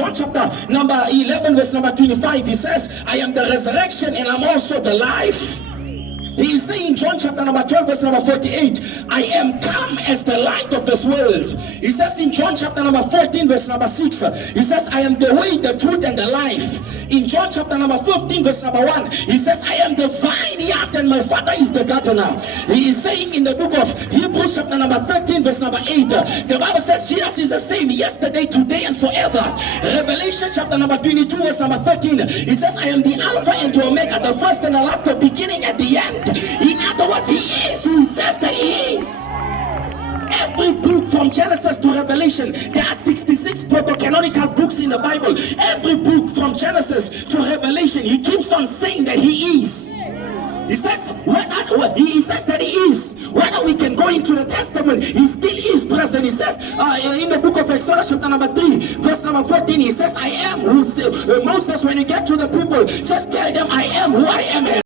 John chapter number 11 verse number 25, he says, I am the resurrection and I'm also the life. He is saying in John chapter number 12 verse number 48, I am come as the light of this world. He says in John chapter number 14 verse number 6, he says, I am the way, the truth, and the life. In John chapter number 15 verse number 1, he says, I am the vineyard and my Father is the gardener. He is saying in the book of Hebrews chapter number 13 verse number 8, the Bible says Jesus is the same yesterday, today, and forever. Revelation chapter number 22 verse number 13, it says, I am the Alpha and the Omega, the first and the last, the beginning and the end. In other words, he is who he says that he is. Every book from Genesis to Revelation, there are 66 proto-canonical books in the Bible. Every book from Genesis to Revelation, he keeps on saying that he is. He says he says that he is. Whether we can go into the Testament, he still is present. He says in the book of Exodus chapter number 3 verse number 14, he says, I am who Moses, when you get to the people, just tell them I am who I am.